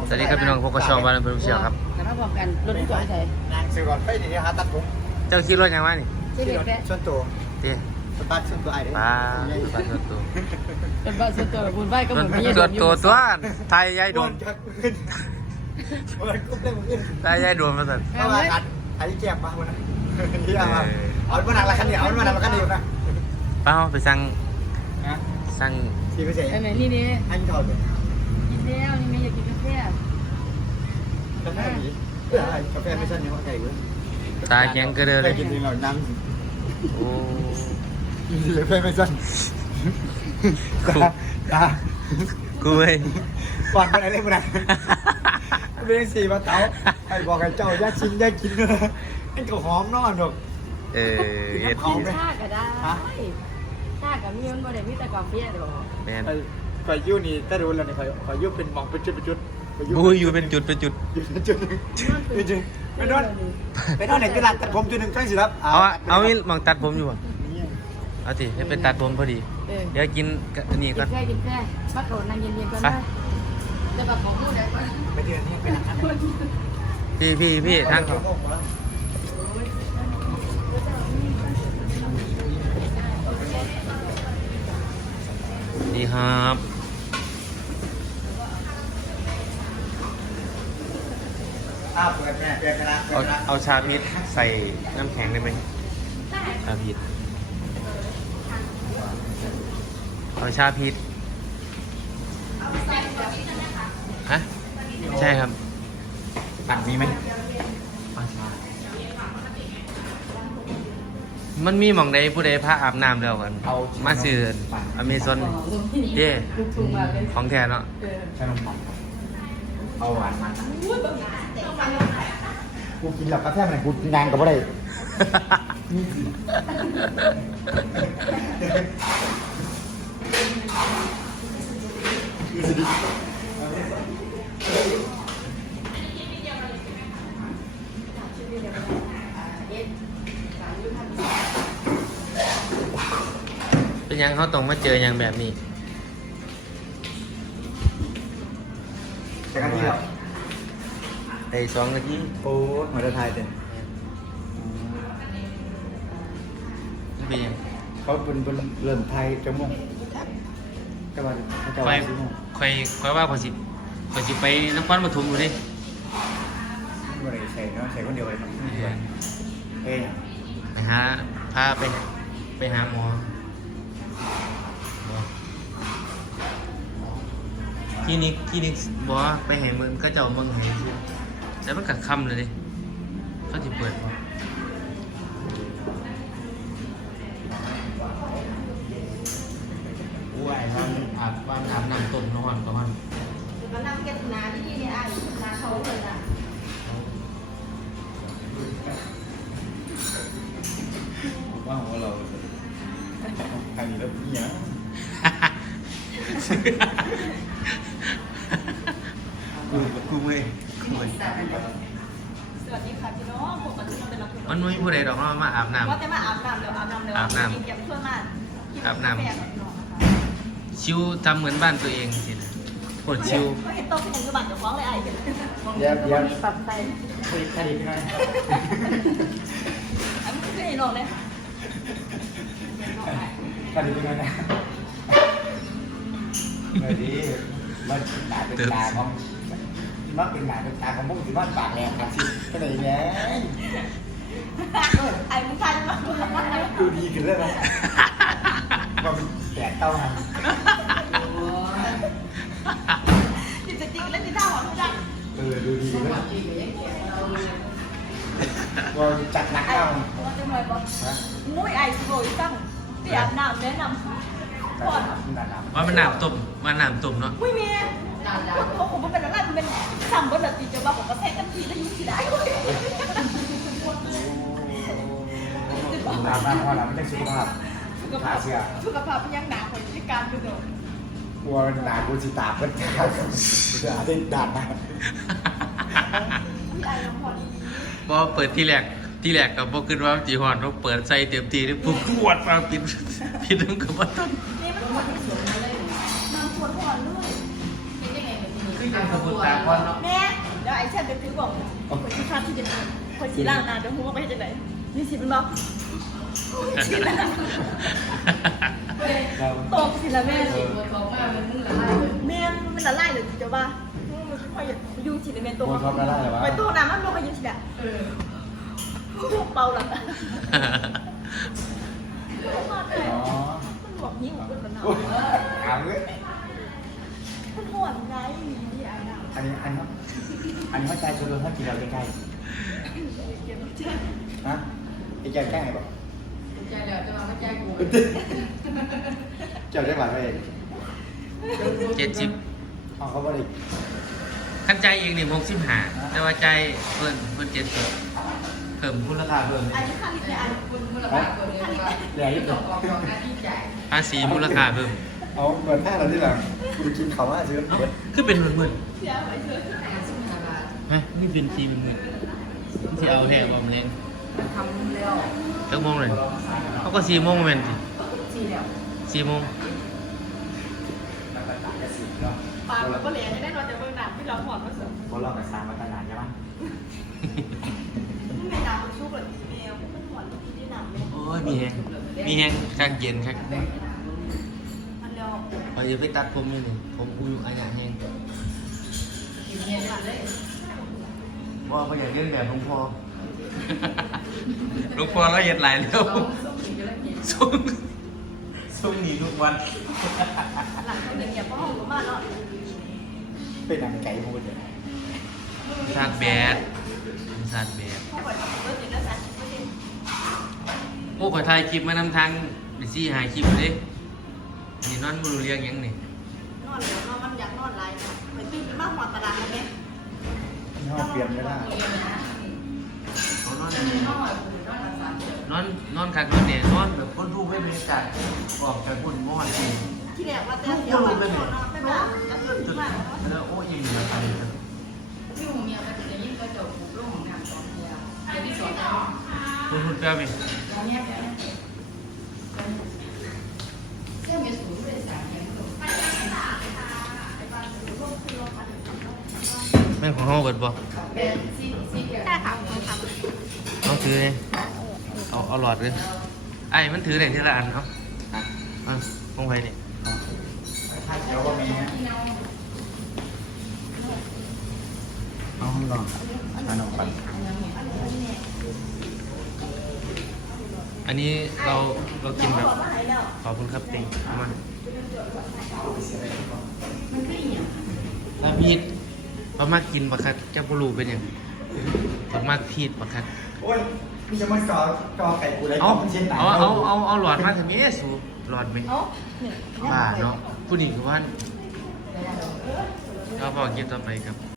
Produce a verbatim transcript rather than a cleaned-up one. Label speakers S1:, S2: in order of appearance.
S1: สวัสดีครับพี่น้องพวกกระชองบ้านเพื่อนเชียวครับ
S2: แต่มาบอกกันรถที่จอดใส่
S3: นางซื้อก่อนไปดีฮะตัดผม
S1: เจ้าขี่รถยังไงนี่
S2: ที่เด็กแค่
S3: ส่วนตัว
S1: เตี้ย
S3: สตัดส่วนตัวไอ้เด้
S1: ป้าป้าตัวตัว
S2: เป็นบ้านส่วนตัวบุญไหว้ก็เหมือนไม่ยื
S1: ตัวตัวตัวไทยยายโดน
S3: จากอื่นมันก็ได้เหมือนกัน
S1: ไทยยายโดนมาสั่น
S3: เข้ามากันไอ้แก้มมาวันนั้นที่เอามาเอามาหนักละคันเดียวเอามาหนักละคันเดียวนะ
S1: ป้าไปสั่ง
S3: นะ
S1: สั่ง
S3: ที่ไม่ใช่
S2: อันไหนนี่นี่
S3: ให้ถอดเลย
S2: กินแล้วนี่ไม่อยากกินกาแฟ
S3: กาแฟนี้เพื่ออะไรกาแฟไม่ใช่เนื้อไก่เว้ย
S1: ตาแข็งกระเด้อเลย
S3: กินจริงหรอนั่ง
S1: โอ้
S3: กินกาแฟไม่ใช่ตา
S1: กูเว้ย
S3: ก่อนไปไหนเล่นไปไหนเรื่องสี่มาเต๋าไอ้บอกไอ้เจ้าย่าชินย่ากินเนื้อไอ้ก็หอมนอนหรอก
S1: เออเอ็ด
S2: กินชาก็ได้ชากับมีมันบ่ได้มีแต่กาแฟหรอก
S1: แมน
S3: ไฟยุ่นี่ถ้ารู้แล้วเนี่ยไฟไฟยุ่เป็นมองเป็นจุดเป็นจุด
S1: โอ้ยอยู่เป็นจุดเป็นจุด
S3: อยู่เป็นจุดจริงๆไม่นอนไม่นอนไหนกีฬาตัดผมจุดหนึ่งใช่สิครับ
S1: เอาเอามีมังตัดผมอยู่อ่ะเอาสิให้เป็นตัดผมพอดี
S2: เออ
S1: เดี๋ยวกินอันนี้
S2: กิ
S1: ก่อน
S2: นแค่กินแค่พักโดนนั่งเย็นๆก่อนนะจะแบบของพูดได้ก่อน
S3: ไม่เดือนนี้เป็นอะไร
S1: พี่พี่พี่ทั้งเขาดีครับ
S3: อ้าวเปิดแม่เปิดคณะเปิ
S1: เอา
S3: ดคณะ
S1: เอาชาพิษใส่น้ำแข็งได้ไหมชาพิษเอาชาพิษฮะใช่ครับ
S3: ปั่นมีไหม
S1: มันมีหม่องใดผู้ใดพาอาบน้ำแล้วกันมาซื้ออเมซอนเย่
S2: ลูกทุ่งมาเป็น
S1: ของแท้เนาะ
S2: เออ
S3: ใช่นมปั่นเอาหวานมันกูกินหลับกาแฟมันกูนางกับอะไร
S1: เป็นยังเขาต้องมาเจออย่างแบบนี้
S3: แต่กันที่หรอ
S1: ไอ้สองนาที
S3: โอ้มาได้ทายเต็ม
S1: นี่เป็นยัง
S3: เขาเป็นเป็นเริ่มไทยจังมงก็ว่าเขาจะ
S1: คอ
S3: ว่าย จังมง
S1: คอยคอยว่าขอยสิขอยสิไปนครปฐมอยู่ดิ
S3: ไม่ได้ใส่เนาะใส่คนเดียวไปทำเอ้ย
S1: ไปหาพาไปไปหาหมอคลินิกคลินิกบอกว่าไปเห็นมึงก็จะเอามึงเห็นซิแต่มันกัดคำเลยดิเขาจะเปิดบ่โอ้ยมันอาบวันอาบน้ำต้นนอนประมาณ
S2: ก็นั่งเก็บนาที่นี่ไอ้นาเขาเลยอ่ะ
S3: ว่าของเราอันนี้แล้วเนี่ย
S1: กูกูเว้ยกูเว้ย
S4: สวัสดีค่ะพี่น้องผมก็จะเป็นรับผิดชอบ
S1: มันไม่มีผู้ใดดอกเนาะมาอาบน้
S4: ว่าแต่มาอาบน้ำเดี๋ยวอาบน้ำเดี๋ยว
S1: อาบน้ำ
S4: กินเก็บเพื่อนมา
S1: อาบน้ำ
S4: แม่กับน้องนะคะ
S1: ำชิวทำเหมือนบ้านตัวเองสินะปวดชิว
S4: เขาเห็นโต๊ะที่หนึ่งคือบัตรเดี๋ยวฟ้องเลยไอ้เดี๋ยว
S3: เย็บเย็บ
S2: มีปรับใส่
S3: คดีคดีไง
S4: อันนี้คือไอ้น้องเลย
S3: คดีเป็นไงนะเฮ้ยดีมันหนาเป็นตาของมันเป็นหนาเป็นตาของมุ้งที่มันปากแรงครับสิก็เลยแง่
S4: ไอ้มึงทันมาก
S3: ดูดีขึ้นเลยมั้ยมันแตกเต้าหัน
S4: จริงจริงแล้วที่ท่าหัวเขาดัง
S3: เออดูดีขึ้นเลยว่าจัดหนัก
S4: ไอ้
S3: เต้า
S4: ว่าจะมาบอกมุ้ยไอ้โวยตั้งไปอาบน้ำแนะนำก่อน
S1: ว่ามันหนามตุ่มมันหนามตุ่มเนาะ
S4: มุ้ยเมียเขาผมเป็นอะไรมันเป็นซ้ำบนแบบตีจะว่าผมก็แท้กันทีแล้วยุ่งที่ได้เว้ย
S3: น้ำมากเพราะเราไม่ได้สุขภาพ
S4: สุขภาพสุขภาพเป็นยังหนาคนพิการอยู่เนอะ
S3: กลัวหนากูจิตาเป็นการจะอาจจะด่ามา
S4: พี่ไอ้น้องพอดี
S1: พอเปิดที่แรกที่แรกกับพวกขึ้นว่าจีฮอนเราเปิดใส่เต็มทีนี่ปุ๊บปวดมาปิดปิดทั้งกับว่าต้น
S4: นี่มันปวดที่สุดเลยมันปวดหัวเลย
S2: เป็นยังไงแบบนี้
S1: ขึ้นสมุทรสาครเนาะ
S4: แม่แล้วไอ้แช่เป็นคือบอกคนที่ชาติที่จะคนสีล่างนานจะหัวไปจะไหนนี่สิเป็นบอกสิละตกสิละแม่
S2: ปวดท้องมากมันมึงละลายเลย
S4: แม่มันละลายเลยเจ้าบ้ามันค่อยยุ่งสิละแม่ตัว
S3: ชอบละลายเหรอวะ
S4: ไปตัวน้ำมันลงไปยุ่งสิละ
S2: เออ
S4: เบาหลัง
S3: อ๋อ
S4: มันหลวมยิ่งกว่าคนหนาว
S3: ถามเลย
S4: มันหวนไงนี่ไอ้หนาว
S3: อันนี้อันนี้อันนี้เข้าใจชวนถ้ากินเราใกล้ๆฮะไอ้แกแกล้งไงบอก
S2: ใจเดี๋ยวจะมาไม่ใจกู
S3: เจ้าได้หวานไปเอง
S1: เจ็ดสิบ
S3: เอาเขาบริ
S1: ขั้นใจเองนี่หกสิบห้าแต่ว่าใจเพิ่นเพิ่นเจ็ดสิบเพิ่มมูลค่าเพิ่ม
S4: อันนี้ค่าลิตรเลยอัน
S2: คุณมูลค่าตัวนี้ว่าต้องออกกองหน้าที่จ่าย
S1: ภาษีมูลค่าเพิ่ม
S3: เอาเปิดแค่เราที่หลังไปกินเขาว่าซื้อเปิด
S1: คือเป็นหมื่นหมื่น
S4: เสียไปเถอะ
S2: ห้าสิบห้าบาท
S1: ฮะนี่เป็นทีเป็นหมื่นที่เอาแท้ความเล่น
S2: มันทำเร็ว
S1: ตั้งโมงเลยเขาก็สี่โมงเหมือนสิ
S2: สี่เดียว
S1: สี่โมง
S4: ปากมันก็เหลวได้เราจะเบิ่งหนักที่เราหอดมาเสริม
S3: เพราะเรากับซามาตลาดใช่ไหม
S4: ไม่ไม่หนาวมันชุกเลยแมวมันหอนที่ที่หนาวเลย
S1: โอ้ยมีแฮงมีแฮงคักเย็นคัก
S4: มันเร็ว
S1: พอจะไปตัดผมอยู่นี่ผมกูอยู่อันอย่างแฮง
S2: กินเย็นเลย
S1: ว่าเขาอยากเล่นแบบหลวงพ่อ หลวงพ่อเราเย็นหลายแล้ว
S2: ต้องต้องกินกันแล้วกิน
S1: ส่งส่งหนีทุกวัน
S4: หลังเขาเดินเหยียบเพราะห้องก็มาเนาะ
S3: เป็นหนังไก่พูดเลย
S1: ซาดแบดซาดแบด
S4: ห้องก่อนเปิดติดแล้วสั่นไม่ได้
S1: โอ้ขอถ่ายคลิปมานำทางไปซี่หายคลิปเลยนี่นอนบุรุเรียงยังนี่
S4: นอนเหลวนอนมันอยากนอนไรเหมือนตื่นขึ้นมาหอดตารางแล้วแม่
S3: ห้องเปลี่ยนไม่ได้
S2: เรียนนะ
S1: เขานอน
S2: จะมีนอนนอนสามเดือน
S1: นอนนอนคักนอนเนี่ยนอนแบบคนดูไม่บรรยากาศออกจากบุญมอดเอง
S4: ที่แรกว่าจะเสียวันนอนไม่ได้จะตื่น
S1: จุ
S4: ขึ้
S1: ด
S4: นมา
S1: แล้วโอ้ยอิ่มเลยไป
S2: ที่หูเมียก็จะยิ่งก็จะปลุกลูกของนางสองเมียเดี๋ยวที่สองจะ
S1: คุณคุณแป๊บอีก
S2: ตอนนี้เดี๋ยวเส้นเมียสูงเลยสามเดือน
S1: แม่งของห้องเบิดบ่
S2: เป็นซีซีแก
S4: ใช่ค่ะคุณท
S1: เอาถือเลยเอาเอาหลอดเลยไอ้มันถือได้ทีละอันเอาเอาลงไปนี่
S3: ถ้าเขียวว่ามีนะเอาห้องนอนมานอนไป
S1: อันนี้เราเรากินแบบ
S4: ำมาให้แล้ว
S1: ขอบคุณครับเต็งเอามา
S4: มันก็อีก
S1: แล้วพีดประมากินปะคัดเจ้าปลูเป็นอย่างประมาพีดปะคัด
S3: โอ้ยพี่จะมากอกอไก่กูได้
S1: เอา
S3: เช่นไหน
S1: เอาเอาเอาเอาหลอดมาทำนี้สูหลอดไหม
S4: เอ้าเนี่ย
S1: บ้าเนาะผู้หญิงคือว่าเราบอกกินต่อไปครับ